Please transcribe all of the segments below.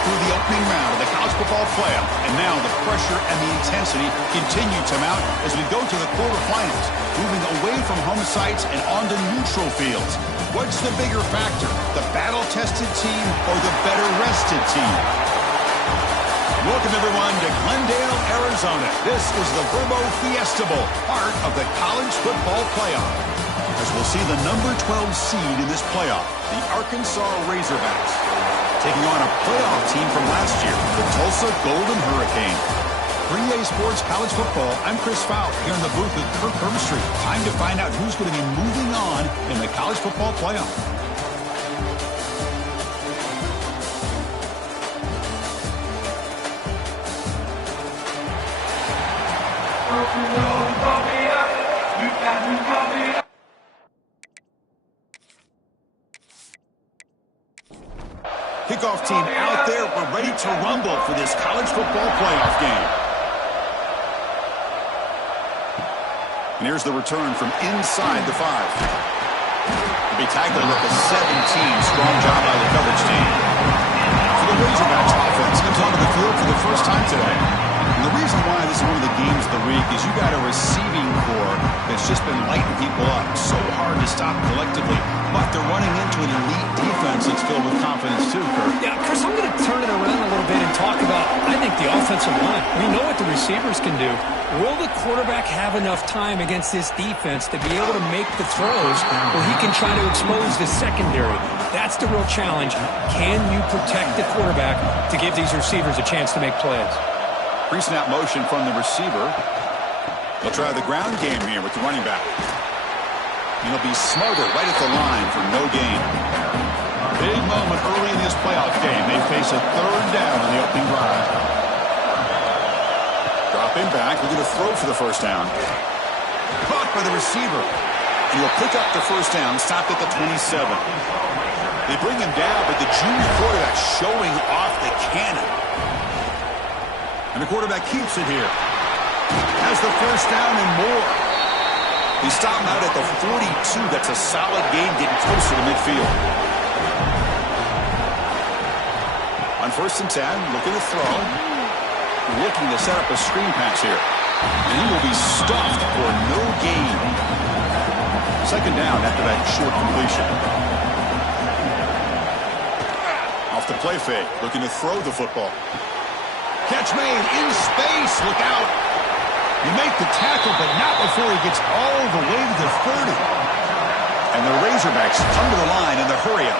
through the opening round of the college football playoff, and now the pressure and the intensity continue to mount as we go to the quarterfinals, moving away from home sites and onto neutral fields. What's the bigger factor, the battle-tested team or the better-rested team? Welcome, everyone, to Glendale, Arizona. This is the Vrbo Fiesta Bowl, part of the college football playoff. As we'll see the number 12 seed in this playoff, the Arkansas Razorbacks, taking on a playoff team from last year, the Tulsa Golden Hurricanes. For EA Sports College Football, I'm Chris Fowler here in the booth with Kirk Herbstreit. Time to find out who's going to be moving on in the college football playoff. Kickoff team out there. We're ready to rumble for this college football playoff game. And here's the return from inside the 5. To be tackled at the 17. Strong job by the coverage team. So the Razorbacks offense comes onto the field for the first time today. And the reason why this is one of the games of the week is you got a receiving core that's just been lighting people up. So hard to stop collectively. But they're running into an elite defense that's filled with confidence too, Kirk. Yeah, Chris, I'm going to turn it around a little bit and talk about, I think, the offensive line. We know what the receivers can do. Will the quarterback have enough time against this defense to be able to make the throws where he can try to expose the secondary? That's the real challenge. Can you protect the quarterback to give these receivers a chance to make plays? Pre-snap motion from the receiver. They'll try the ground game here with the running back. And he'll be smothered right at the line for no gain. Big moment early in this playoff game. They face a third down on the opening drive. Dropping back. We're going to throw for the first down. Caught by the receiver. And he'll pick up the first down. Stopped at the 27. They bring him down, but the junior quarterback showing off the cannon. And the quarterback keeps it here. Has the first down and more. He's stopping out at the 42. That's a solid gain, getting closer to midfield. On 1st and 10, looking to throw. Looking to set up a screen pass here. And he will be stuffed for no gain. 2nd down after that short completion. Off the play fake, looking to throw the football. Catch made in space. Look out. You make the tackle, but not before he gets all the way to the 30. And the Razorbacks come to the line in the hurry-up.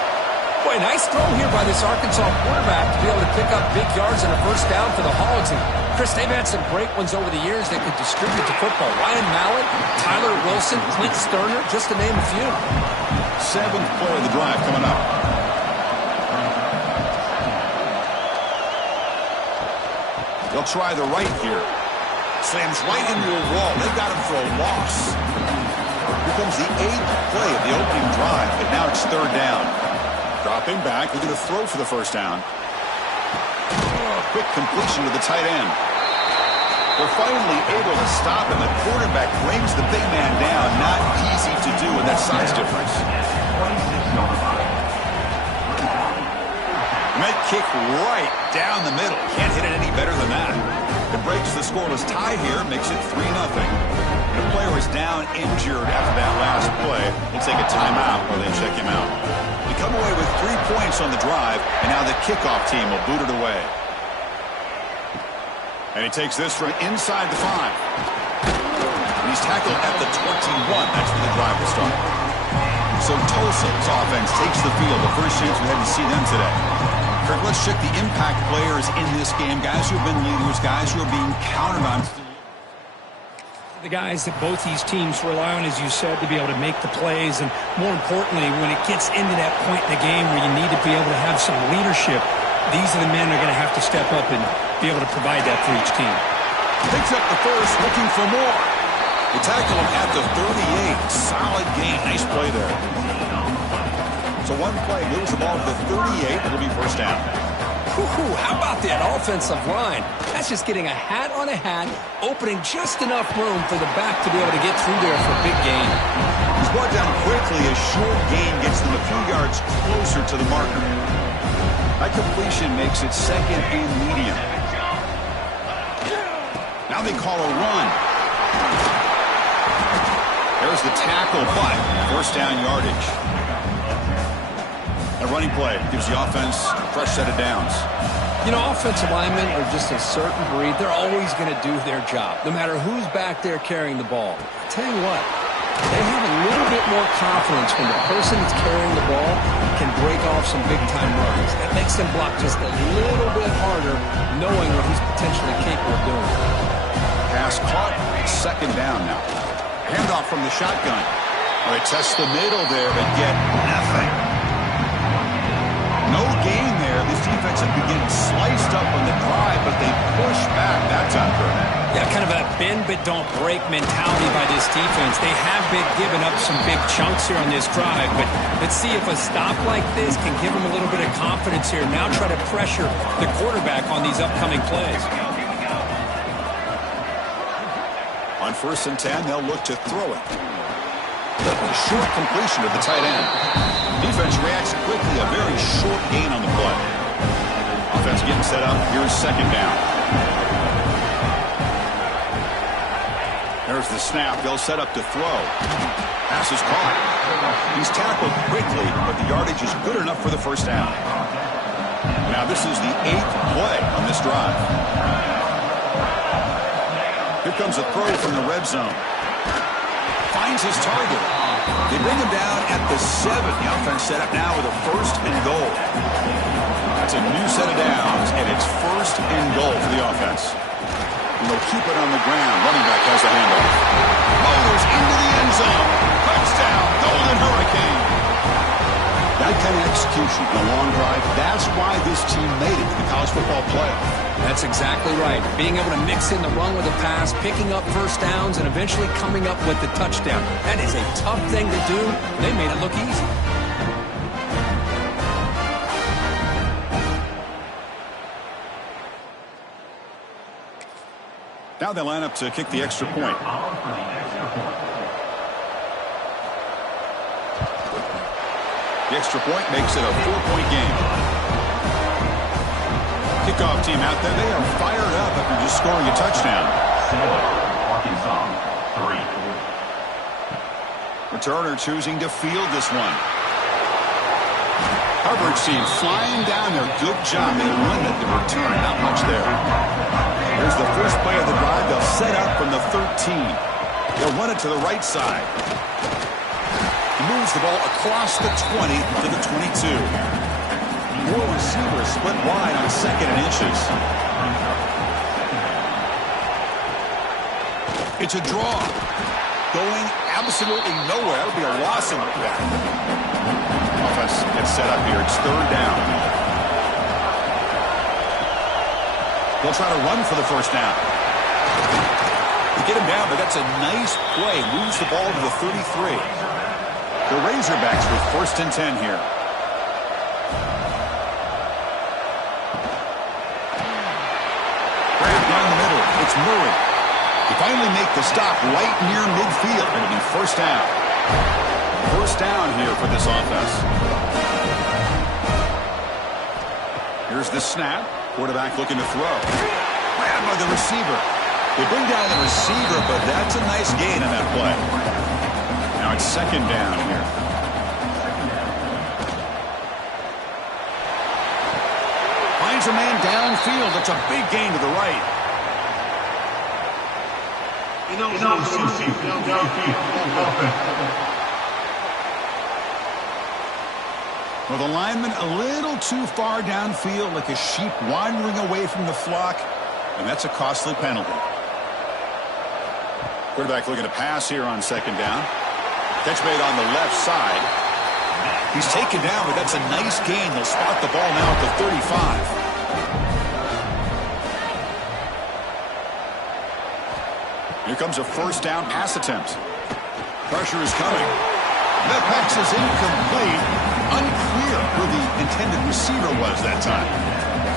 Boy, nice throw here by this Arkansas quarterback to be able to pick up big yards and a first down for the Hogs. And Chris, they've had some great ones over the years that could distribute the football. Ryan Mallett, Tyler Wilson, Clint Sterner, just to name a few. 7th play of the drive coming up. They'll try the right here. Slams right into a wall. They got him for a loss. Here comes the 8th play of the opening drive, but now it's 3rd down. Dropping back. They're going to throw for the first down. Quick completion to the tight end. They're finally able to stop him. The quarterback brings the big man down. Not easy to do with that size difference. Met kick right down the middle. Can't hit it any better than that. It breaks the scoreless tie here, makes it 3-0. The player is down injured after that last play. We'll take a timeout while they check him out. They come away with 3 points on the drive, and now the kickoff team will boot it away. And he takes this from inside the 5. And he's tackled at the 21. That's where the drive will start. So Tulsa's offense takes the field. The first chance we had to see them today. Kirk, let's check the impact players in this game. Guys who have been leaders, guys who are being counted on. The guys that both these teams rely on, as you said, to be able to make the plays. And more importantly, when it gets into that point in the game where you need to be able to have some leadership, these are the men that are going to have to step up and be able to provide that for each team. Picks up the first, looking for more. They tackle him at the 38. Solid gain. Nice play there. So one play moves the ball to the 38. It'll be first down. How about that offensive line? That's just getting a hat on a hat, opening just enough room for the back to be able to get through there for a big gain. He's brought down quickly. A short gain gets them a few yards closer to the marker. That completion makes it second and medium. Now they call a run. There's the tackle, but first down yardage. A running play gives the offense a fresh set of downs. You know, offensive linemen are just a certain breed. They're always going to do their job, no matter who's back there carrying the ball. I'll tell you what, they have a little bit more confidence when the person that's carrying the ball can break off some big-time runs. That makes them block just a little bit harder, knowing what he's potentially capable of doing. Pass caught, second down now. Handoff from the shotgun. Well, they test the middle there, but get nothing. No gain there. This defense had been getting sliced up on the drive, but they push back that time. Yeah, kind of a bend but don't break mentality by this defense. They have been giving up some big chunks here on this drive, but let's see if a stop like this can give them a little bit of confidence here. Now try to pressure the quarterback on these upcoming plays. On 1st and 10, they'll look to throw it. A short completion to the tight end. Defense reacts quickly, a very short gain on the play. Offense getting set up. Here's second down. There's the snap. They'll set up to throw. Pass is caught. He's tackled quickly, but the yardage is good enough for the first down. Now this is the 8th play on this drive. Here comes a throw from the red zone. Finds his target. They bring him down at the 7. The offense set up now with a 1st and goal. That's a new set of downs, and it's 1st and goal for the offense. And they'll keep it on the ground. Running back has the handoff. Motors into the end zone. Touchdown, Golden Hurricane. That kind of execution in a long drive, that's why this team made it to the college football playoff. That's exactly right. Being able to mix in the run with a pass, picking up first downs, and eventually coming up with the touchdown. That is a tough thing to do. They made it look easy. Now they line up to kick the extra point. The extra point makes it a 4-point game. Kickoff team out there. They are fired up after just scoring a touchdown. Arkansas, 3. Returner choosing to field this one. Coverage team flying down there. Good job. They limit the return. Not much there. Here's the first play of the drive. They'll set up from the 13. They'll run it to the right side. He moves the ball across the 20 to the 22. More receivers split wide on 2nd and inches. It's a draw. Going absolutely nowhere. That would be a loss in the back. Offense gets set up here. It's 3rd down. They'll try to run for the first down. They get him down, but that's a nice play. Moves the ball to the 33. The Razorbacks with 1st and 10 here. Right down the middle. It's Murray. They finally make the stop right near midfield. It'll be 1st down. 1st down here for this offense. Here's the snap. Quarterback looking to throw. Grabbed by the receiver. They bring down the receiver, but that's a nice gain on that play. Now it's 2nd down here. Finds a man downfield. It's a big gain to the right. Well, the lineman a little too far downfield, like a sheep wandering away from the flock, and that's a costly penalty. Quarterback looking to pass here on 2nd down. Catch made on the left side. He's taken down, but that's a nice gain. They'll spot the ball now at the 35. Here comes a 1st down pass attempt. Pressure is coming. That pass is incomplete. Unclear who the intended receiver was that time.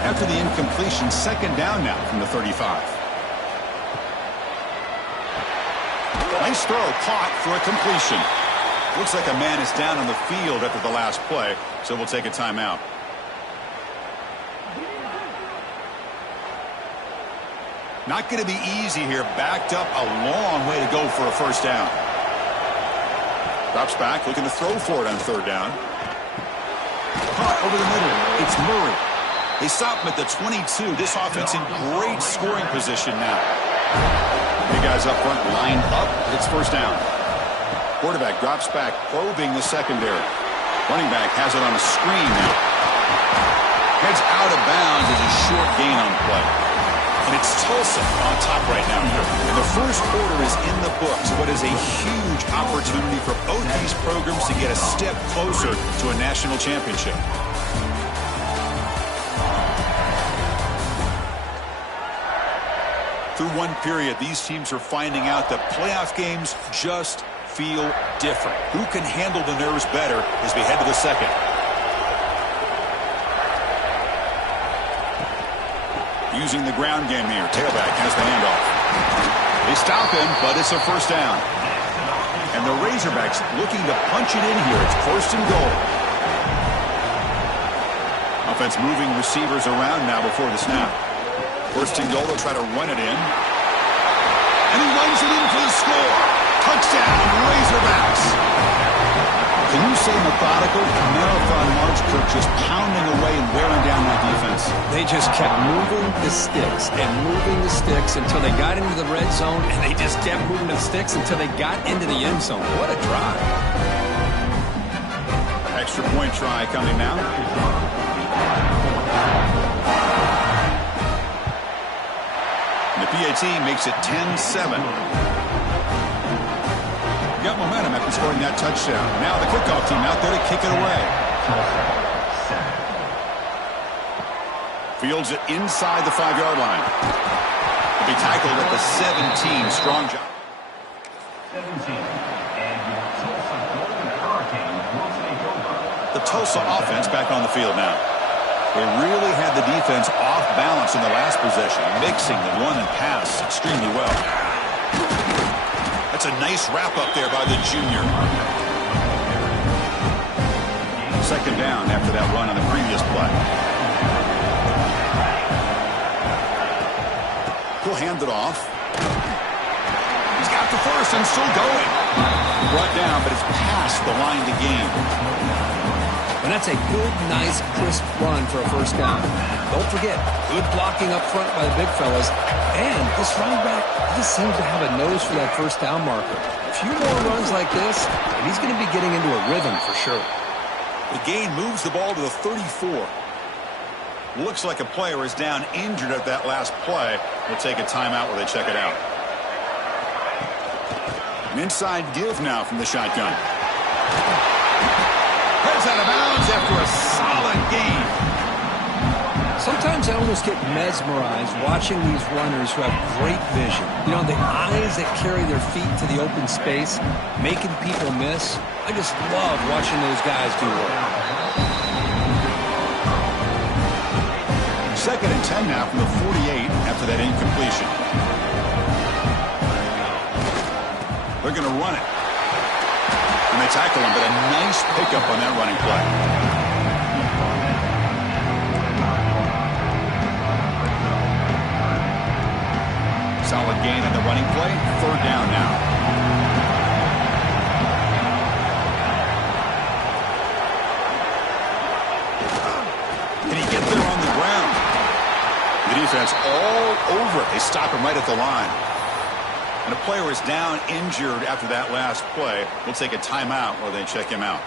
After the incompletion, 2nd down now from the 35. Nice throw, caught for a completion. Looks like a man is down on the field after the last play, so we'll take a timeout. Not going to be easy here. Backed up a long way to go for a first down. Drops back, looking to throw for it on third down. Caught over the middle. It's Murray. They stop him at the 22. This offense in great scoring position now. Big guys up front lined up. It's first down. Quarterback drops back, probing the secondary. Running back has it on a screen now. Heads out of bounds as a short gain on play. And it's Tulsa on top right now. And the first quarter is in the books. What is a huge opportunity for both these programs to get a step closer to a national championship. Through one period, these teams are finding out that playoff games just feel different. Who can handle the nerves better as we head to the second? Using the ground game here. Tailback has the handoff. They stop him, but it's a first down. And the Razorbacks looking to punch it in here. It's first and goal. Offense moving receivers around now before the snap. First and goal, they'll try to run it in. And he runs it in for the score. Touchdown, Razorbacks. Can you say methodical? Marathon march, Kirk, just pounding away and wearing down that defense. They just kept moving the sticks and moving the sticks until they got into the red zone, and they just kept moving the sticks until they got into the end zone. What a drive. Extra point try coming now. And the PAT makes it 10-7. Got momentum after scoring that touchdown. Now the kickoff team out there to kick it away. Fields it inside the 5-yard line. He'll be tackled at the 17. Strong job. 17. And your Tulsa Golden Hurricanes will take over. The Tulsa offense back on the field now. They really had the defense off balance in the last possession, mixing the run and pass extremely well. That's a nice wrap-up there by the junior. Second down after that run on the previous play. He'll hand it off. He's got the first and still going. Brought down, but it's past the line to gain. And that's a good, nice, crisp run for a first down. Don't forget, good blocking up front by the big fellas. And this running back just seems to have a nose for that first down marker. A few more runs like this, and he's going to be getting into a rhythm for sure. The gain moves the ball to the 34. Looks like a player is down injured at that last play. We'll take a timeout while they check it out. An inside give now from the shotgun. Heads out of bounds after a solid gain. Sometimes I almost get mesmerized watching these runners who have great vision. You know, the eyes that carry their feet to the open space, making people miss. I just love watching those guys do work. Second and 10 now from the 48 after that incompletion. They're going to run it. And they tackle him, but a nice pickup on that running play. Solid gain on the running play. Third down now. Can he get there on the ground? The defense all over it. They stop him right at the line. And a player is down injured after that last play. We'll take a timeout while they check him out.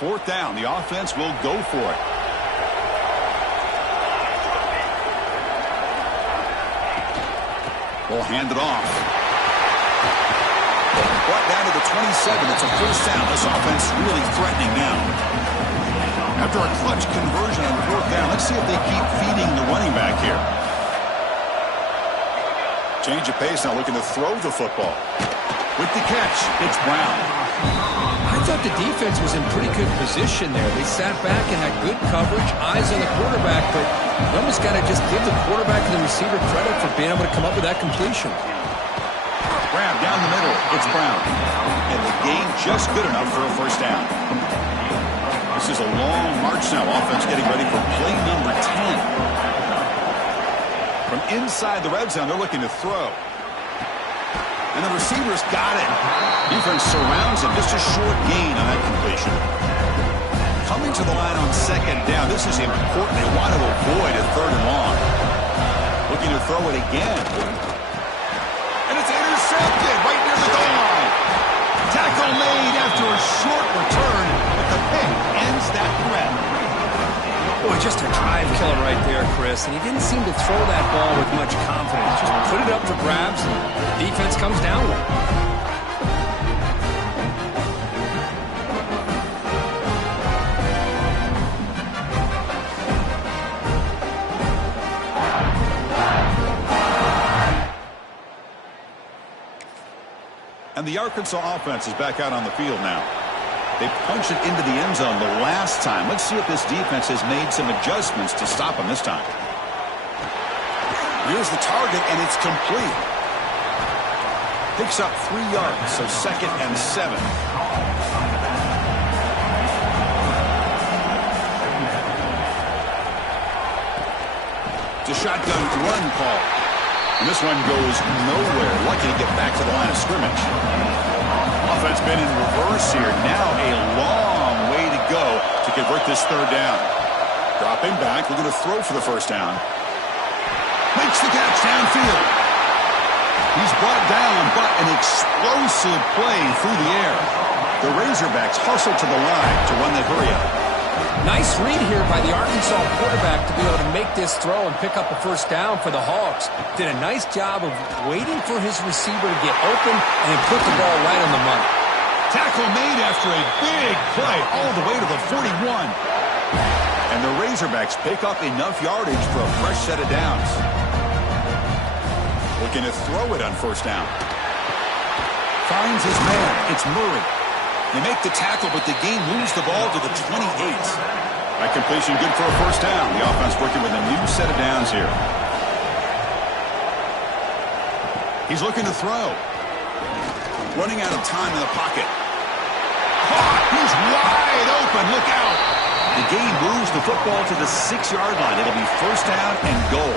Fourth down. The offense will go for it. We'll hand it off. Brought down to the 27. It's a first down. This offense really threatening now. After a clutch conversion on fourth down, let's see if they keep feeding the running back here. Change of pace now, looking to throw the football. With the catch, it's Brown. I thought the defense was in pretty good position there. They sat back and had good coverage, eyes on the quarterback, but you almost got to just give the quarterback and the receiver credit for being able to come up with that completion. Grab down the middle, it's Brown. And the gain just good enough for a first down. This is a long march now. Offense getting ready for play number 10. From inside the red zone, they're looking to throw. And the receiver's got it. Defense surrounds him. Just a short gain on that completion. Coming to the line on second down. This is important. They want to avoid a third and long. Looking to throw it again. And it's intercepted right near the goal line. Tackle made after a short return, but the pick ends that threat. Boy, just a drive killer right there, Chris. And he didn't seem to throw that ball with much confidence. Just put it up for grabs, and defense comes down with it. And the Arkansas offense is back out on the field now. They punched it into the end zone the last time. Let's see if this defense has made some adjustments to stop them this time. Here's the target, and it's complete. Picks up 3 yards, so 2nd and 7. It's a shotgun run call. And this one goes nowhere. Lucky to get back to the line of scrimmage. Offense been in reverse here. Now a long way to go to convert this third down. Dropping back. We're going to throw for the first down. Makes the catch downfield. He's brought down, but an explosive play through the air. The Razorbacks hustle to the line to run the hurry up. Nice read here by the Arkansas quarterback to be able to make this throw and pick up a first down for the Hogs. Did a nice job of waiting for his receiver to get open and then put the ball right on the money. Tackle made after a big play all the way to the 41. And the Razorbacks pick up enough yardage for a fresh set of downs. Looking to throw it on first down. Finds his man. It's Murray. They make the tackle, but the gain moves the ball to the 28. That completion good for a first down. The offense working with a new set of downs here. He's looking to throw. Running out of time in the pocket. Caught! He's wide open. Look out! The gain moves the football to the 6-yard line. It'll be first down and goal.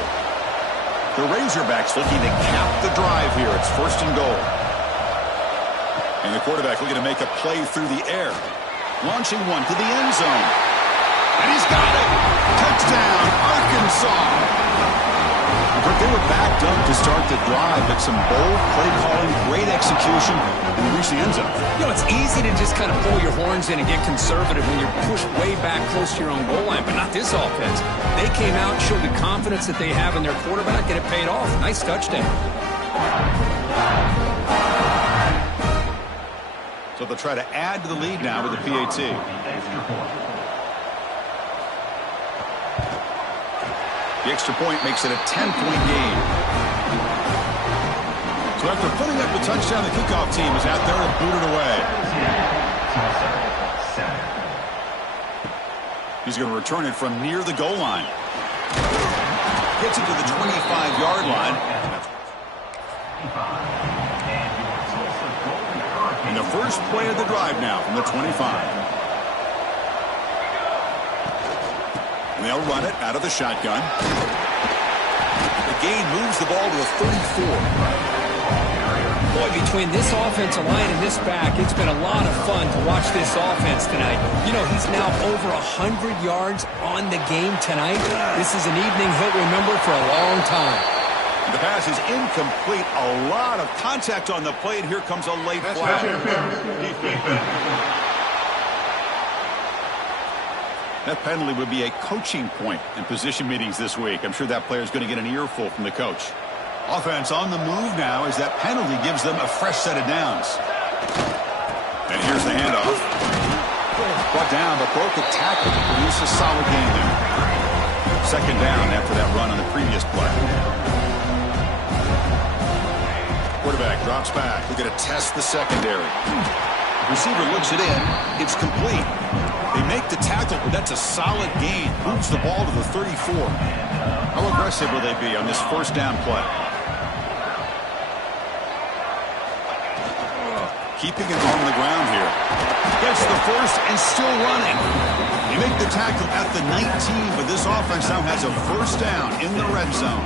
The Razorbacks looking to cap the drive here. It's first and goal. And the quarterback looking to make a play through the air. Launching one to the end zone. And he's got it! Touchdown, Arkansas! But they were backed up to start the drive, but some bold play calling, great execution, and they reached the end zone. You know, it's easy to just kind of pull your horns in and get conservative when you're pushed way back close to your own goal line, but not this offense. They came out, showed the confidence that they have in their quarterback, and it paid off. Nice touchdown. So they'll try to add to the lead now with the PAT. The extra point makes it a 10-point game. So after putting up the touchdown, the kickoff team is out there to boot it away. He's going to return it from near the goal line. Gets it to the 25-yard line. And the first play of the drive now from the 25. And they'll run it out of the shotgun. The gain moves the ball to the 34. Boy, between this offensive line and this back, it's been a lot of fun to watch this offense tonight. You know, he's now over 100 yards on the game tonight. This is an evening he'll remember for a long time. The pass is incomplete. A lot of contact on the play, and here comes a late flag. That penalty would be a coaching point in position meetings this week. I'm sure that player is going to get an earful from the coach. Offense on the move now as that penalty gives them a fresh set of downs. And here's the handoff. Brought down, but broke the tackle to produce a solid gain there. Second down after that run on the previous play. Quarterback drops back. We're going to test the secondary. Receiver looks it in. It's complete. They make the tackle, but that's a solid gain. Moves the ball to the 34. How aggressive will they be on this first down play? Keeping it on the ground here. Gets the first and still running. They make the tackle at the 19, but this offense now has a first down in the red zone.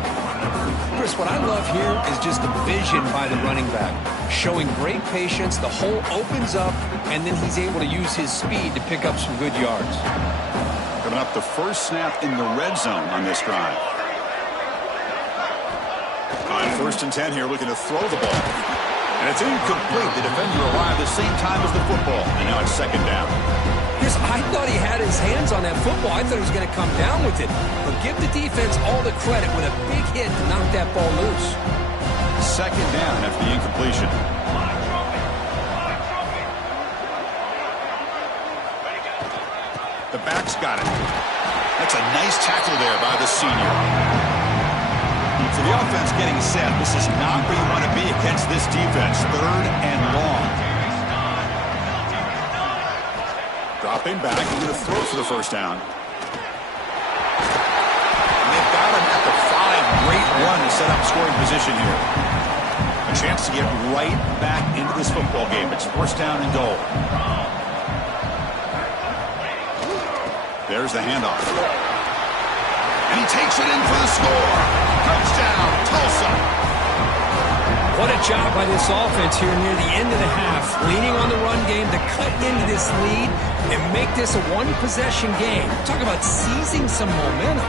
Chris, what I love here is just the vision by the running back. Showing great patience, the hole opens up, and then he's able to use his speed to pick up some good yards. Coming up the first snap in the red zone on this drive. On 1st and 10 here, looking to throw the ball. And it's incomplete. The defender arrived at the same time as the football, and now it's 2nd down. Chris, I thought he had his hands on that football. I thought he was going to come down with it. But give the defense all the credit with a big hit to knock that ball loose. 2nd down after the incompletion. The back's got it. That's a nice tackle there by the senior. So the offense getting set. This is not where you want to be against this defense. 3rd and long. Dropping back, he's going to throw for the first down. And they've got him at the 5. Great run to set up scoring position here. A chance to get right back into this football game. It's 1st down and goal. There's the handoff. And he takes it in for the score. Touchdown, Tulsa. What a job by this offense here near the end of the half. Leaning on the run game to cut into this lead and make this a one-possession game. Talk about seizing some momentum.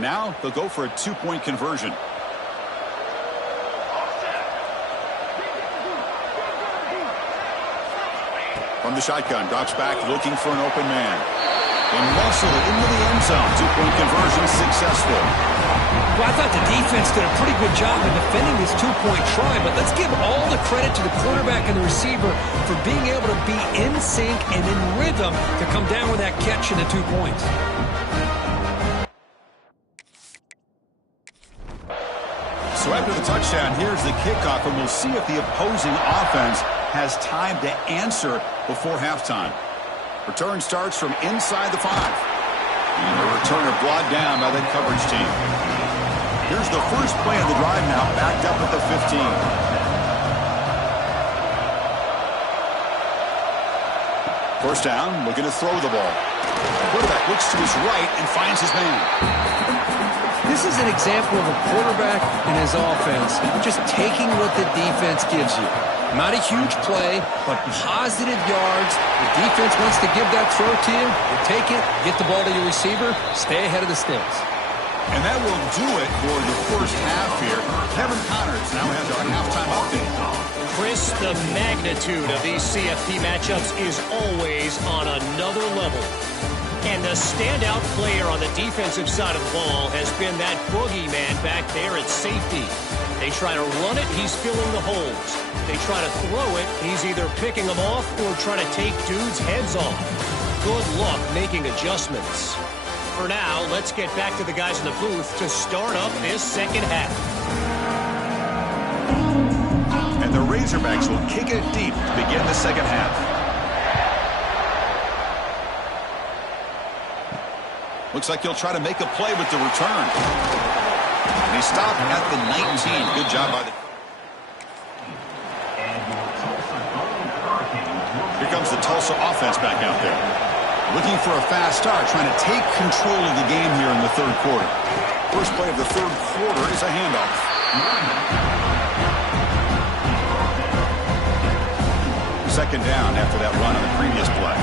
Now they'll go for a 2-point conversion. From the shotgun, drops back, looking for an open man. And muscle it into the end zone. 2-point conversion successful. Well, I thought the defense did a pretty good job of defending this 2-point try, but let's give all the credit to the quarterback and the receiver for being able to be in sync and in rhythm to come down with that catch and the 2 points. So after the touchdown, here's the kickoff, and we'll see if the opposing offense has time to answer before halftime. Return starts from inside the 5. And the returner brought down by that coverage team. Here's the first play of the drive now, backed up at the 15. First down, looking to throw the ball. The quarterback looks to his right and finds his man. This is an example of a quarterback and his offense just taking what the defense gives you. Not a huge play, but positive yards. The defense wants to give that throw to you. You take it, get the ball to your receiver, stay ahead of the sticks. And that will do it for the first half here. Kevin Connors now has our halftime update. Chris, the magnitude of these CFP matchups is always on another level. And the standout player on the defensive side of the ball has been that boogeyman back there at safety. They try to run it, he's filling the holes. They try to throw it, he's either picking them off or trying to take dudes' heads off. Good luck making adjustments. For now, let's get back to the guys in the booth to start up this second half. And the Razorbacks will kick it deep to begin the second half. Looks like he'll try to make a play with the return. And he stopped at the 19. Good job by the... Here comes the Tulsa offense back out there. Looking for a fast start, trying to take control of the game here in the 3rd quarter. First play of the 3rd quarter is a handoff. Second down after that run on the previous play.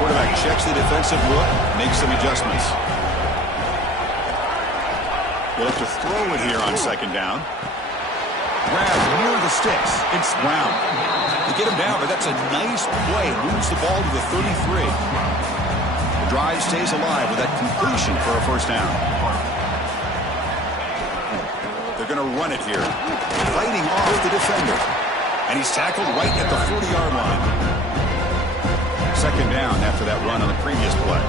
Quarterback checks the defensive look, makes some adjustments. He'll have to throw it here on 2nd down. Grab near the sticks. It's Brown. They get him down, but that's a nice play. Moves the ball to the 33. The drive stays alive with that completion for a first down. They're going to run it here. Fighting off the defender. And he's tackled right at the 40-yard line. Second down after that run on the previous play.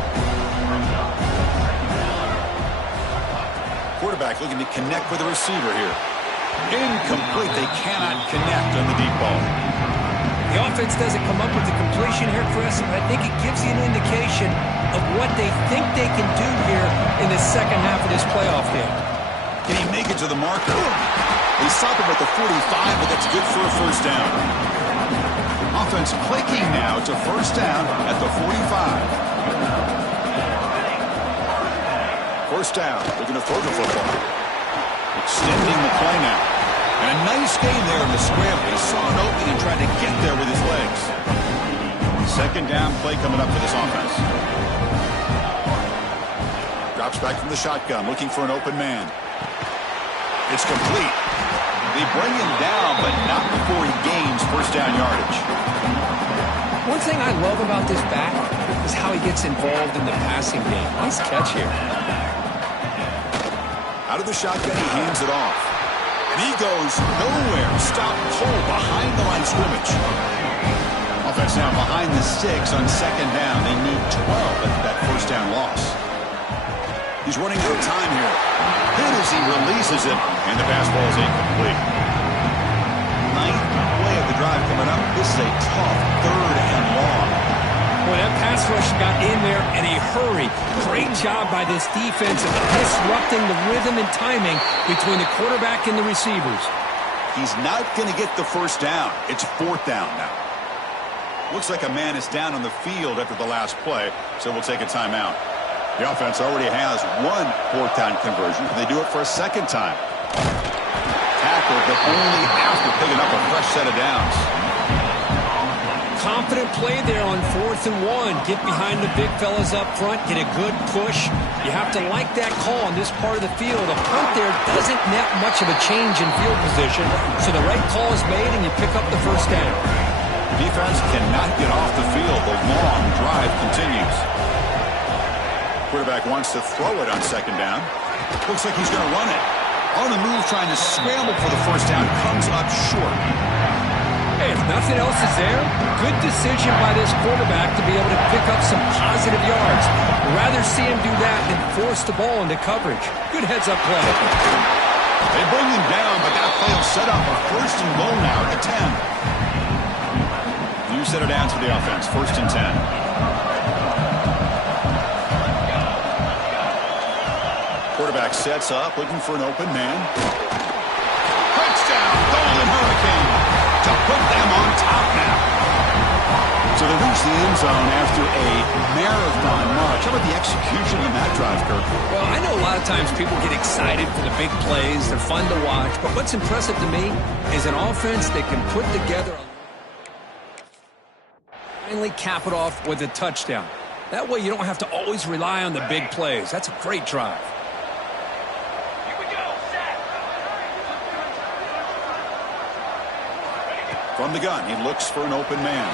Quarterback looking to connect with the receiver here. Incomplete. They cannot connect on the deep ball. The offense doesn't come up with the completion here, Chris, but I think it gives you an indication of what they think they can do here in the second half of this playoff game. Can he make it to the marker? They stop him at the 45, but that's good for a first down. Offense clicking now to first down at the 45. First down, looking to throw the football. Extending the play now. And a nice gain there in the scramble. He saw an opening and tried to get there with his legs. Second down play coming up for this offense. Drops back from the shotgun, looking for an open man. It's complete. They bring him down, but not before he gains first down yardage. One thing I love about this back is how he gets involved in the passing game. Nice catch here. Out of the shotgun, he hands it off. And he goes nowhere. Stop cold behind the line of scrimmage. Offense now behind the 6 on second down. They need 12 at that first down loss. He's running out of time here. Hit as he releases it, and the pass ball is incomplete. Ninth play of the drive coming up. This is a tough third and long. Boy, that pass rush got in there in a hurry. Great job by this defense of disrupting the rhythm and timing between the quarterback and the receivers. He's not going to get the first down. It's fourth down now. Looks like a man is down on the field after the last play, so we'll take a timeout. The offense already has one fourth down conversion. Can they do it for a second time? Tackle, but only after picking up a fresh set of downs. Confident play there on 4th and 1. Get behind the big fellas up front. Get a good push. You have to like that call on this part of the field. A punt there doesn't net much of a change in field position, so the right call is made and you pick up the first down. Defense cannot get off the field. The long drive continues. Quarterback wants to throw it on second down. Looks like he's going to run it. On the move, trying to scramble for the first down. Comes up short. Hey, if nothing else is there, good decision by this quarterback to be able to pick up some positive yards. Rather see him do that than force the ball into coverage. Good heads-up play. They bring him down, but that play will set up a first and goal now at the 10. New set of downs for the offense. First and 10. Quarterback sets up, looking for an open man. Touchdown, Golden Hurricane, to put them on top now. So they reach the end zone after a marathon march. How about the execution on that drive, Kirk? Well, I know a lot of times people get excited for the big plays. They're fun to watch. But what's impressive to me is an offense that can put together finally cap it off with a touchdown. That way you don't have to always rely on the big plays. That's a great drive. From the gun, he looks for an open man.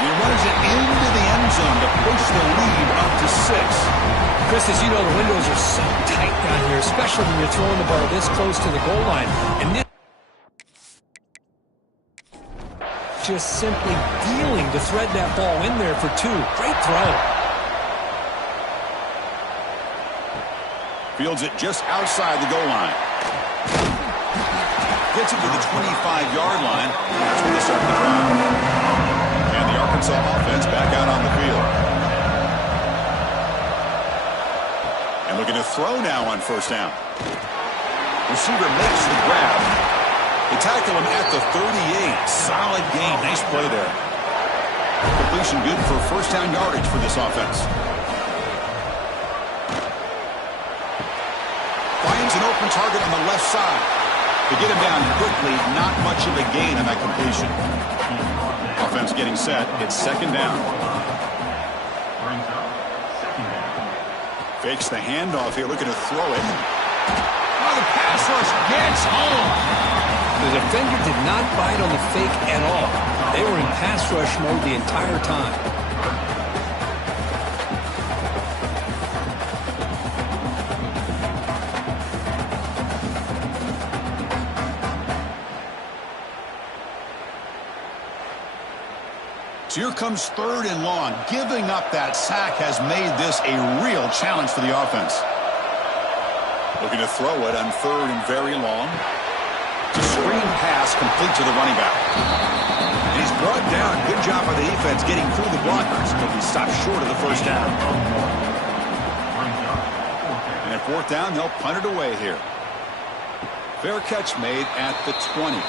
He runs it into the end zone to push the lead up to 6. Chris, as you know, the windows are so tight down here, especially when you're throwing the ball this close to the goal line. And this just simply dealing to thread that ball in there for 2. Great throw. Fields it just outside the goal line. Gets it to the 25-yard line. That's where they start the drive. And the Arkansas offense back out on the field. And looking to throw now on first down. Receiver makes the grab. They tackle him at the 38. Solid gain. Nice play there. Completion good for first down yardage for this offense. Finds an open target on the left side. To get him down quickly, not much of a gain on that completion. Offense getting set. It's second down. Fakes the handoff here, looking to throw it. Oh, the pass rush gets home. The defender did not bite on the fake at all. They were in pass rush mode the entire time. So here comes third and long. Giving up that sack has made this a real challenge for the offense. Looking to throw it on third and very long. It's a screen pass complete to the running back. And he's brought down. Good job by the defense getting through the blockers. But he stopped short of the first down. And at fourth down, they'll punt it away here. Fair catch made at the 20.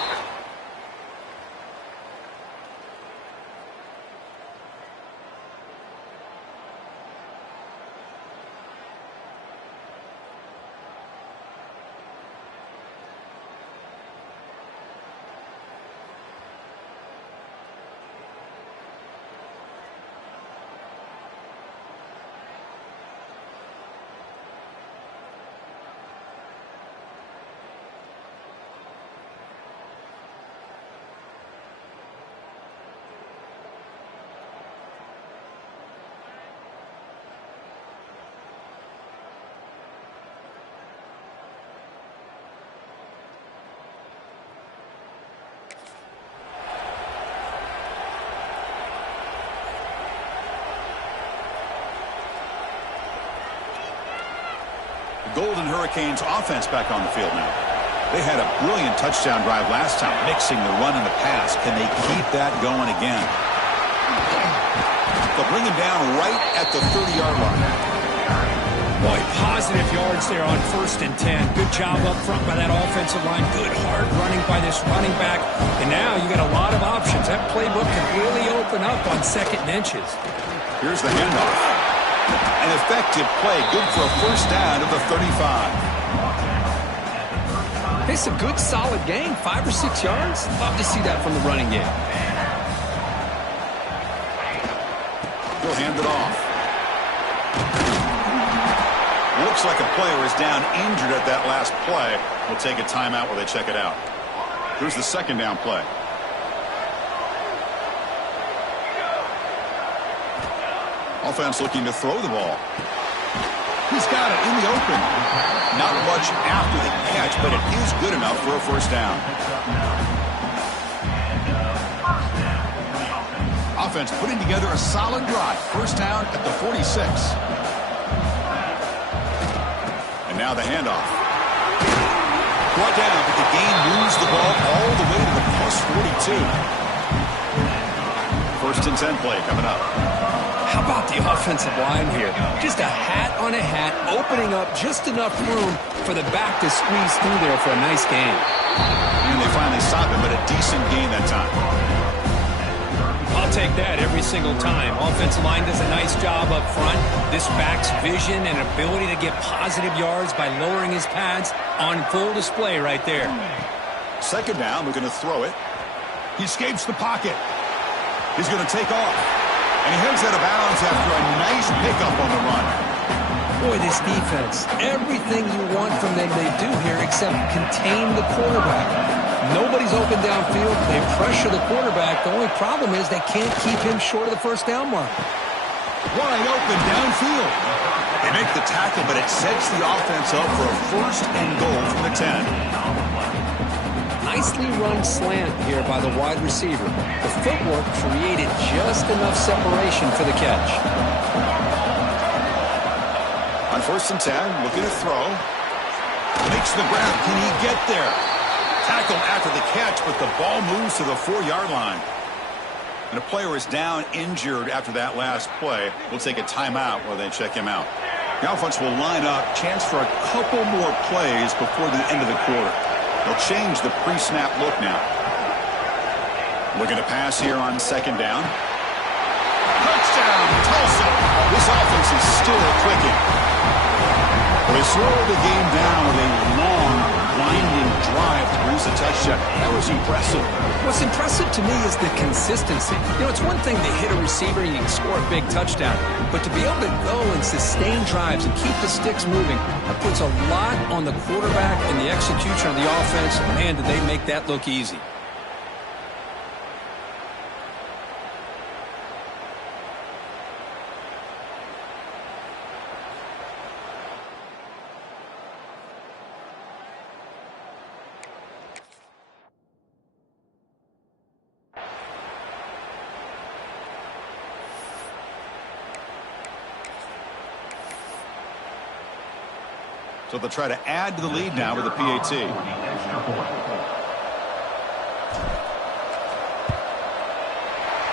Golden Hurricanes offense back on the field now. They had a brilliant touchdown drive last time, mixing the run and the pass. Can they keep that going again? They'll bring him down right at the 30-yard line. Boy, positive yards there on 1st and 10. Good job up front by that offensive line. Good hard running by this running back. And now you got a lot of options. That playbook can really open up on 2nd and inches. Here's the handoff. An effective play, good for a first down of the 35. It's a good, solid gain, 5 or 6 yards. Love to see that from the running game. He'll hand it off. Looks like a player is down injured at that last play. We'll take a timeout while they check it out. Here's the 2nd down play. Offense looking to throw the ball. He's got it in the open. Not much after the catch, but it is good enough for a first down. Offense putting together a solid drive. First down at the 46. And now the handoff. Brought down, but the gain moves the ball all the way to the plus 42. First and 10 play coming up. How about the offensive line here? Just a hat on a hat, opening up just enough room for the back to squeeze through there for a nice gain. And they finally stop him, but a decent gain that time. I'll take that every single time. Offensive line does a nice job up front. This back's vision and ability to get positive yards by lowering his pads on full display right there. 2nd down, we're going to throw it. He escapes the pocket. He's going to take off. And he heads out of bounds after a nice pickup on the run. Boy, this defense, everything you want from them they do here except contain the quarterback. Nobody's open downfield. They pressure the quarterback. The only problem is they can't keep him short of the first down mark. Wide open downfield. They make the tackle, but it sets the offense up for a first and goal from the 10. Nicely run slant here by the wide receiver. The footwork created just enough separation for the catch. On 1st and 10, looking to throw. Makes the grab. Can he get there? Tackled after the catch, but the ball moves to the 4-yard line. And a player is down injured after that last play. We'll take a timeout while they check him out. The offense will line up. Chance for a couple more plays before the end of the quarter. They'll change the pre-snap look now. Looking to pass here on 2nd down. Touchdown, Tulsa. This offense is still clicking. Well, they slowed the game down with a long, winding drive to produce a touchdown. That was impressive. What's impressive to me is the consistency. You know, it's one thing to hit a receiver and you can score a big touchdown, but to be able to go and sustain drives and keep the sticks moving, that puts a lot on the quarterback and the execution of the offense. Man, did they make that look easy. So they'll try to add to the lead now with a PAT.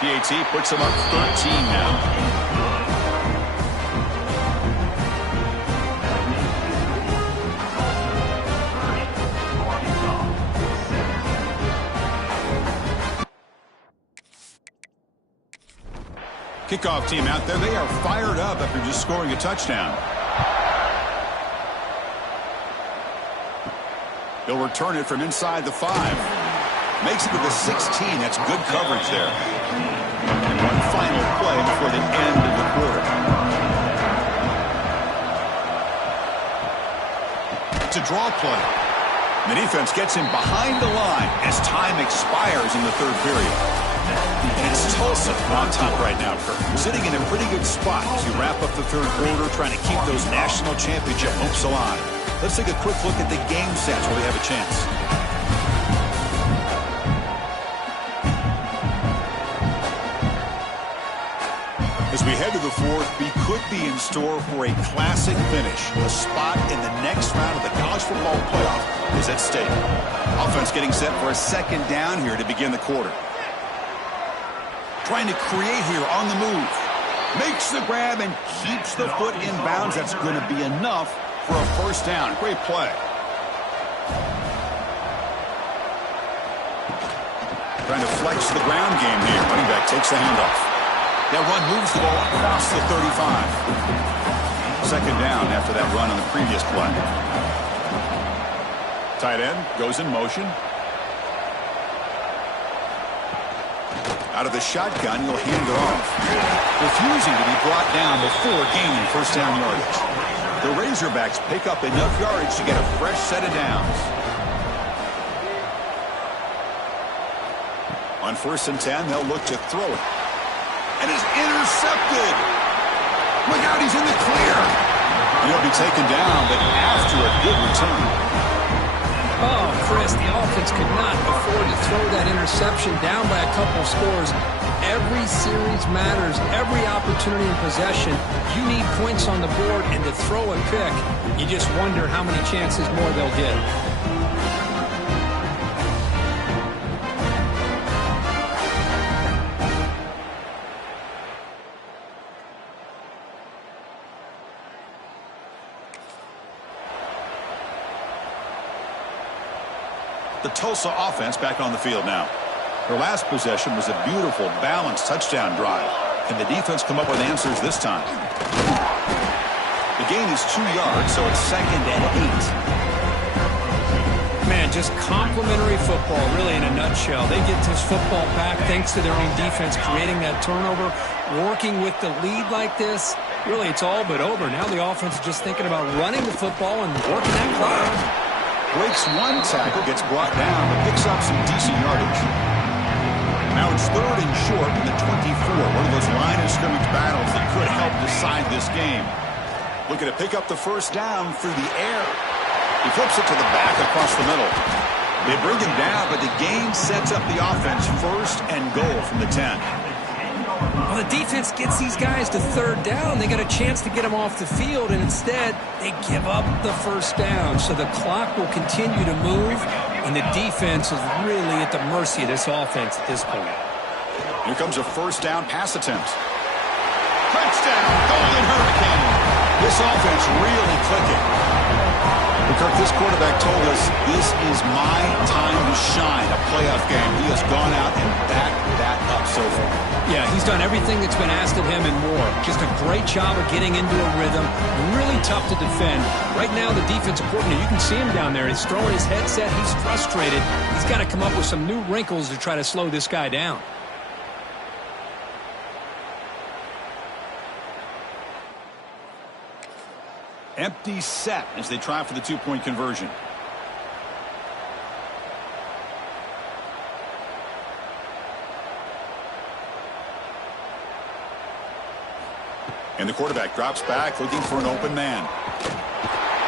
PAT puts them up 13 now. Kickoff team out there. They are fired up after just scoring a touchdown. He'll return it from inside the 5. Makes it to the 16. That's good coverage there. And one final play before the end of the quarter. It's a draw play. The defense gets him behind the line as time expires in the third period. And it's Tulsa on top right now, Kirk. Sitting in a pretty good spot as you wrap up the third quarter, trying to keep those national championship hopes alive. Let's take a quick look at the game stats where they have a chance. As we head to the fourth, we could be in store for a classic finish. A spot in the next round of the college football playoff is at stake. Offense getting set for a second down here to begin the quarter. Trying to create here on the move. Makes the grab and keeps the foot in bounds. That's going to be enough for a first down. Great play. Trying to flex the ground game here. Running back takes the handoff. That run moves the ball across the 35. Second down after that run on the previous play. Tight end goes in motion. Out of the shotgun, he'll hand it off. Refusing to be brought down before gaining first down yardage. The Razorbacks pick up enough yardage to get a fresh set of downs. On 1st and 10, they'll look to throw it. And is intercepted. Look out, he's in the clear. He'll be taken down, but after a good return. Oh, Chris, the offense could not afford to throw that interception down by a couple scores. Every series matters. Every opportunity in possession. You need points on the board, and to throw a pick, you just wonder how many chances more they'll get. The Tulsa offense back on the field now. Their last possession was a beautiful, balanced touchdown drive. Can the defense come up with answers this time? The gain is 2 yards, so it's 2nd and 8. Man, just complimentary football, really, in a nutshell. They get this football back thanks to their own defense creating that turnover, working with the lead like this. Really, it's all but over. Now the offense is just thinking about running the football and working that clock. Breaks one tackle, gets brought down, but picks up some decent yardage. Now it's 3rd and short from the 24. One of those line of scrimmage battles that could help decide this game. Looking to pick up the first down through the air. He flips it to the back across the middle. They bring him down, but the game sets up the offense 1st and goal from the 10. Well, the defense gets these guys to 3rd down. They got a chance to get them off the field, and instead they give up the first down. So the clock will continue to move, and the defense is really at the mercy of this offense at this point. Here comes a first down pass attempt. Touchdown, Golden Hurricane. This offense really clicking. Kirk, this quarterback told us this is my time to shine, a playoff game. He has gone out and backed that up so far. Yeah, he's done everything that's been asked of him and more. Just a great job of getting into a rhythm. Really tough to defend. Right now, the defensive coordinator, you can see him down there. He's throwing his headset. He's frustrated. He's got to come up with some new wrinkles to try to slow this guy down. Empty set as they try for the 2-point conversion. And the quarterback drops back looking for an open man.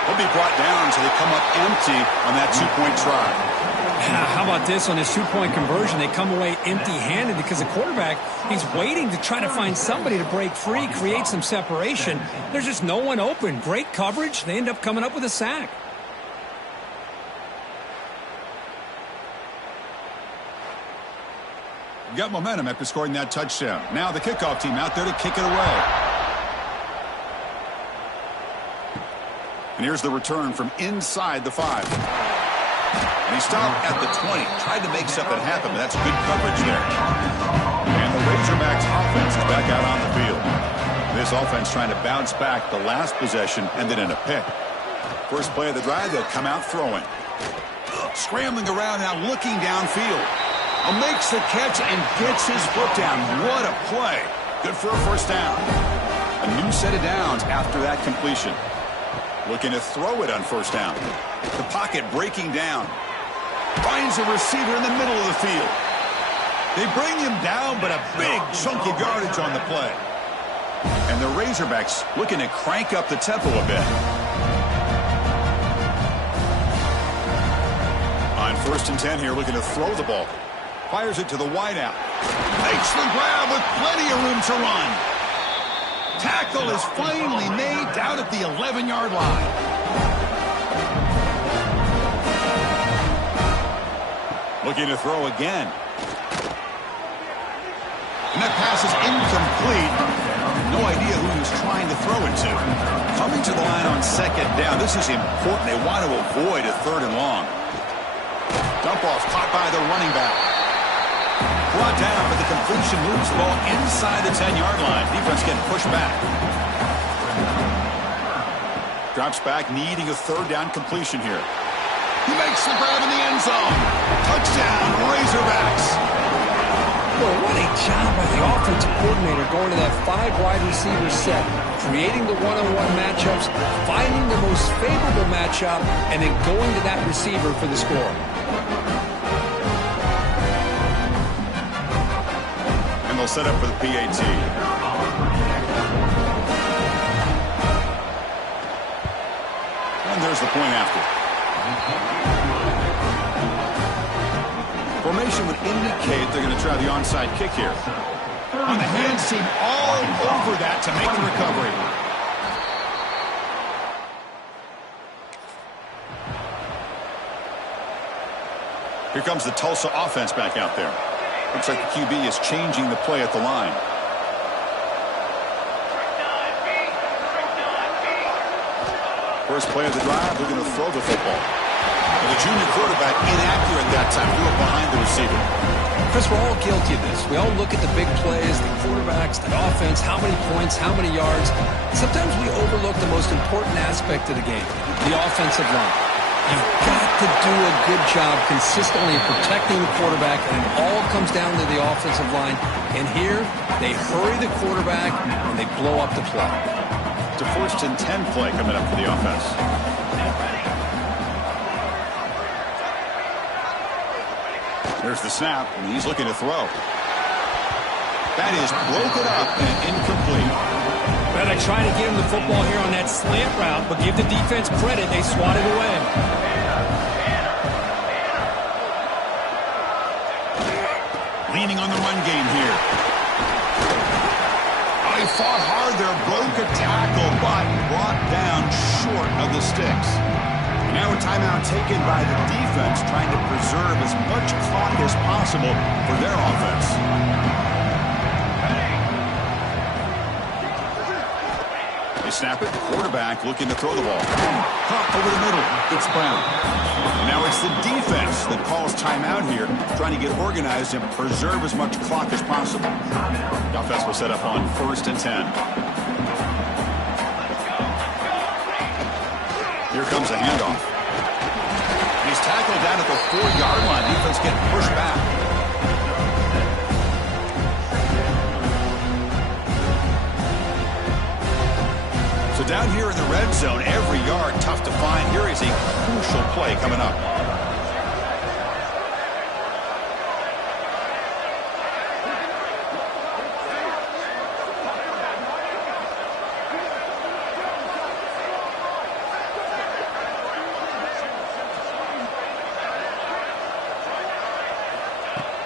He'll be brought down so they come up empty on that 2-point try. How about this on this 2-point conversion? They come away empty-handed because the quarterback, he's waiting to try to find somebody to break free, create some separation. There's just no one open. Great coverage. They end up coming up with a sack. Got momentum after scoring that touchdown. Now the kickoff team out there to kick it away. And here's the return from inside the 5. And he stopped at the 20. Tried to make something happen, but that's good coverage there. And the Razorbacks offense is back out on the field. This offense trying to bounce back the last possession, ended in a pick. First play of the drive, they'll come out throwing. Scrambling around now, looking downfield. Makes the catch and gets his foot down. What a play. Good for a first down. A new set of downs after that completion. Looking to throw it on first down. The pocket breaking down. Finds a receiver in the middle of the field. They bring him down, but a big chunk of yardage on the play. And the Razorbacks looking to crank up the tempo a bit. On 1st and 10 here, looking to throw the ball. Fires it to the wideout. Makes the grab with plenty of room to run. Tackle is finally made down at the 11-yard line. Looking to throw again. And that pass is incomplete. No idea who he was trying to throw it to. Coming to the line on 2nd down. This is important. They want to avoid a 3rd and long. Dump off caught by the running back. Brought down, but the completion moves the ball inside the 10-yard line. Defense getting pushed back. Drops back, needing a 3rd down completion here. He makes the grab in the end zone. Touchdown, Razorbacks. Well, what a job by the offensive coordinator going to that 5 wide receiver set, creating the one-on-one matchups, finding the most favorable matchup, and then going to that receiver for the score. And they'll set up for the PAT. And there's the point after. Formation would indicate they're going to try the onside kick here. On the hands team all over that to make the recovery. Here comes the Tulsa offense back out there. Looks like the QB is changing the play at the line. First play of the drive, they're going to throw the football. And the junior quarterback inaccurate that time, threw it behind the receiver. Chris, we're all guilty of this. We all look at the big plays, the quarterbacks, the offense, how many points, how many yards. Sometimes we overlook the most important aspect of the game, the offensive line. You've got to do a good job consistently protecting the quarterback, and it all comes down to the offensive line. And here, they hurry the quarterback, and they blow up the play. It's a 1st and 10 play coming up for the offense. There's the snap, and he's looking to throw. That is broken up and incomplete. Well, they try to get him the football here on that slant route, but give the defense credit. They swat it away. Leaning on the run game here. Oh, he fought hard there, broke a tackle, but brought down short of the sticks. Now a timeout taken by the defense, trying to preserve as much clock as possible for their offense. They snap it, quarterback looking to throw the ball. Caught over the middle, it's Brown. Now it's the defense that calls timeout here, trying to get organized and preserve as much clock as possible. The offense will set up on 1st and 10. Here comes a handoff. He's tackled down at the 4-yard line. Defense getting pushed back. So down here in the red zone, every yard tough to find. Here is a crucial play coming up.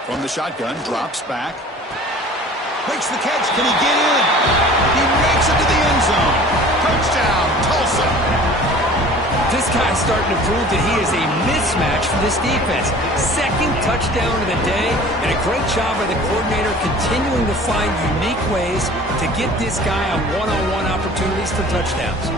From the shotgun, drops back. Makes the catch. Can he get in? He makes it to the end zone. Touchdown, Tulsa. This guy's It's starting to prove that he is a mismatch for this defense. Second touchdown of the day, and a great job by the coordinator continuing to find unique ways to get this guy on one-on-one opportunities for touchdowns.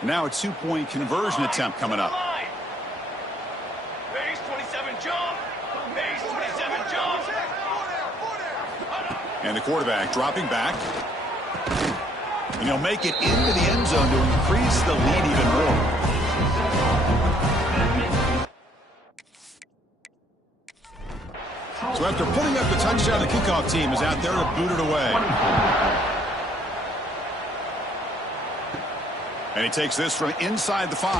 Now a two-point conversion attempt coming up. Base 27 jump. Base 27 jump. And the quarterback dropping back. And he'll make it into the end zone to increase the lead even more. So after putting up the touchdown, the kickoff team is out there to boot it away. And he takes this from inside the 5.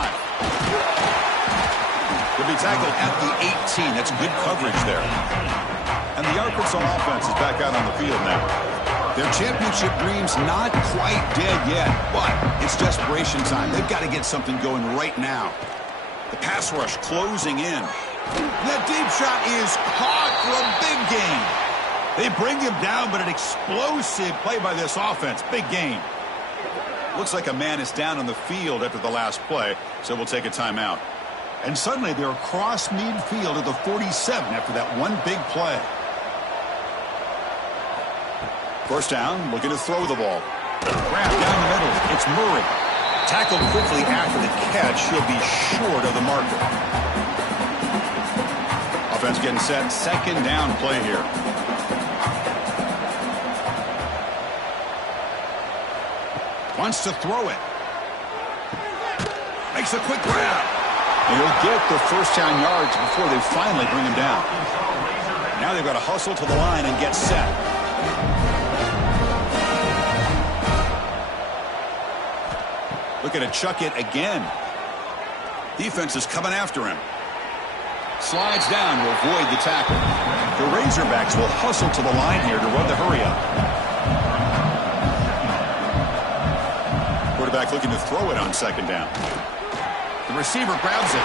He'll be tackled at the 18. That's good coverage there. And the Arkansas offense is back out on the field now. Their championship dream's not quite dead yet, but it's desperation time. They've got to get something going right now. The pass rush closing in. That deep shot is caught for a big gain. They bring him down, but an explosive play by this offense. Big gain. Looks like a man is down on the field after the last play, so we'll take a timeout. And suddenly they're across midfield at the 47 after that one big play. First down, looking to throw the ball. Grab down the middle. It's Murray. Tackled quickly after the catch. He'll be short of the marker. Offense getting set. Second down play here. Wants to throw it. Makes a quick grab. And he'll get the first down yards before they finally bring him down. Now they've got to hustle to the line and get set. Looking to chuck it again. Defense is coming after him. Slides down to avoid the tackle. The Razorbacks will hustle to the line here to run the hurry-up. Quarterback looking to throw it on second down. The receiver grabs it.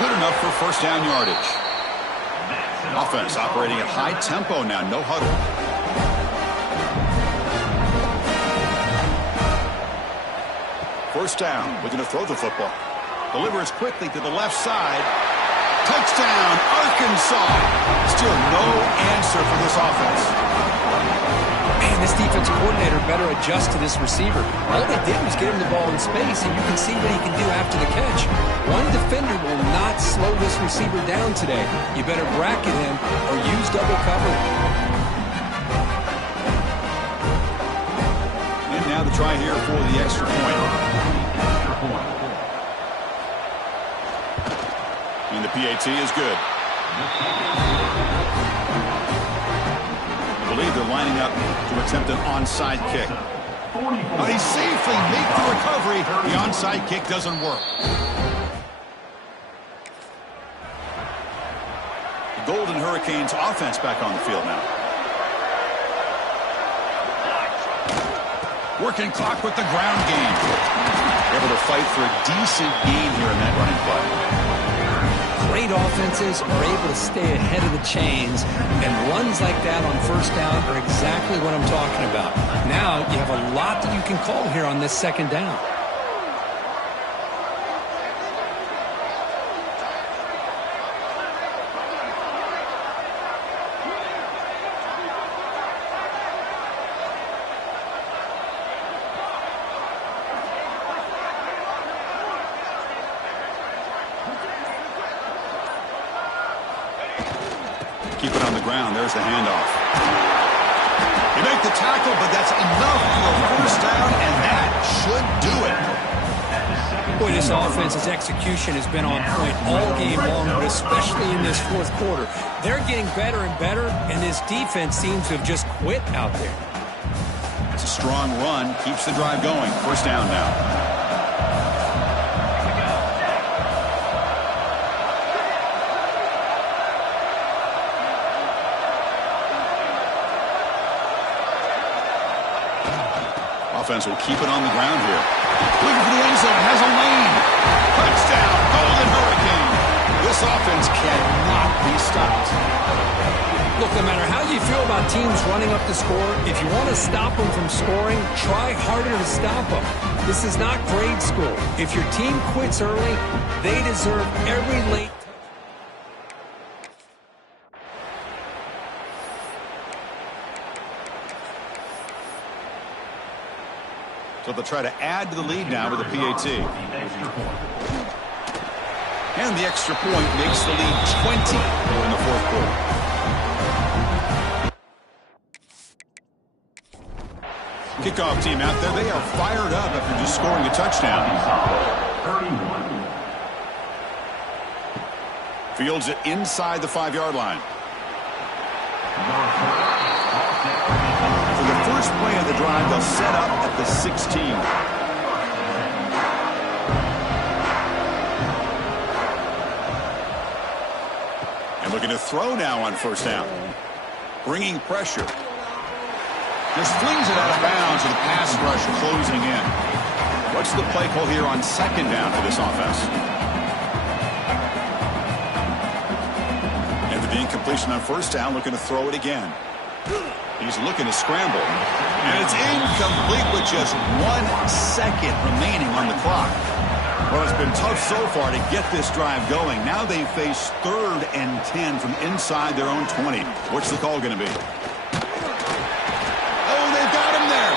Good enough for first down yardage. Offense operating at high tempo now. No huddle. First down. Looking to throw the football. Delivers quickly to the left side. Touchdown, Arkansas. Still no answer for this offense. Man, this defensive coordinator better adjust to this receiver. All they did was get him the ball in space, and you can see what he can do after the catch. One defender will not slow this receiver down today. You better bracket him or use double cover. And now the try here for the extra point. And the PAT is good. I believe they're lining up to attempt an onside kick. But he safely made the recovery. The onside kick doesn't work. The Golden Hurricanes offense back on the field now. Working clock with the ground game. Able to fight for a decent gain here in that running play. Great offenses are able to stay ahead of the chains, and runs like that on first down are exactly what I'm talking about. Now you have a lot that you can call here on this second down. Keep it on the ground. There's the handoff. You make the tackle, but that's enough for a first down, and that should do it. Boy, this offense's execution has been on point all game long, but especially in this fourth quarter. They're getting better and better, and this defense seems to have just quit out there. It's a strong run. Keeps the drive going. First down now. offense will keep it on the ground here. Looking for the end zone, has a lane. Touchdown, Golden Hurricane. This offense cannot be stopped. Look, no matter how you feel about teams running up the score, if you want to stop them from scoring, try harder to stop them. This is not grade school. If your team quits early, they deserve every late. So they'll try to add to the lead now with a PAT. And the extra point makes the lead 20 in the fourth quarter. Kickoff team out there. They are fired up after just scoring a touchdown. Fields it inside the 5-yard line. For the first play of the drive, they'll set up at the 16. And looking to throw now on first down. Bringing pressure. Just flings it out of bounds with a pass rush closing in. What's the play call here on second down for this offense? After the incompletion on first down, looking to throw it again. He's looking to scramble. And it's incomplete with just 1 second remaining on the clock. Well, it's been tough so far to get this drive going. Now they face 3rd and 10 from inside their own 20. What's the call going to be?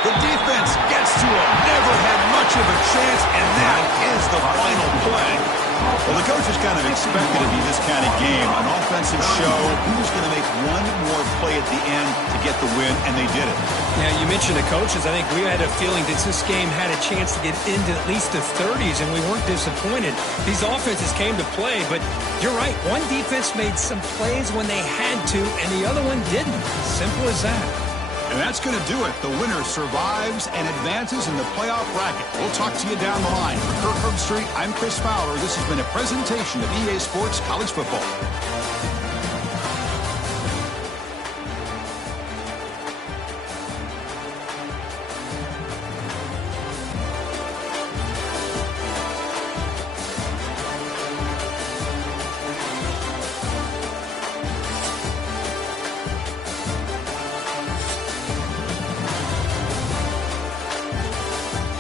The defense gets to him. Never had much of a chance, and that is the final play. Well, the coaches kind of expected it to be this kind of game. An offensive show. Who's going to make one more play at the end to get the win, and they did it. Yeah, you mentioned the coaches. I think we had a feeling that this game had a chance to get into at least the 30s, and we weren't disappointed. These offenses came to play, but you're right. One defense made some plays when they had to, and the other one didn't. Simple as that. And that's going to do it. The winner survives and advances in the playoff bracket. We'll talk to you down the line. For Kirk Herbstreit, I'm Chris Fowler. This has been a presentation of EA Sports College Football.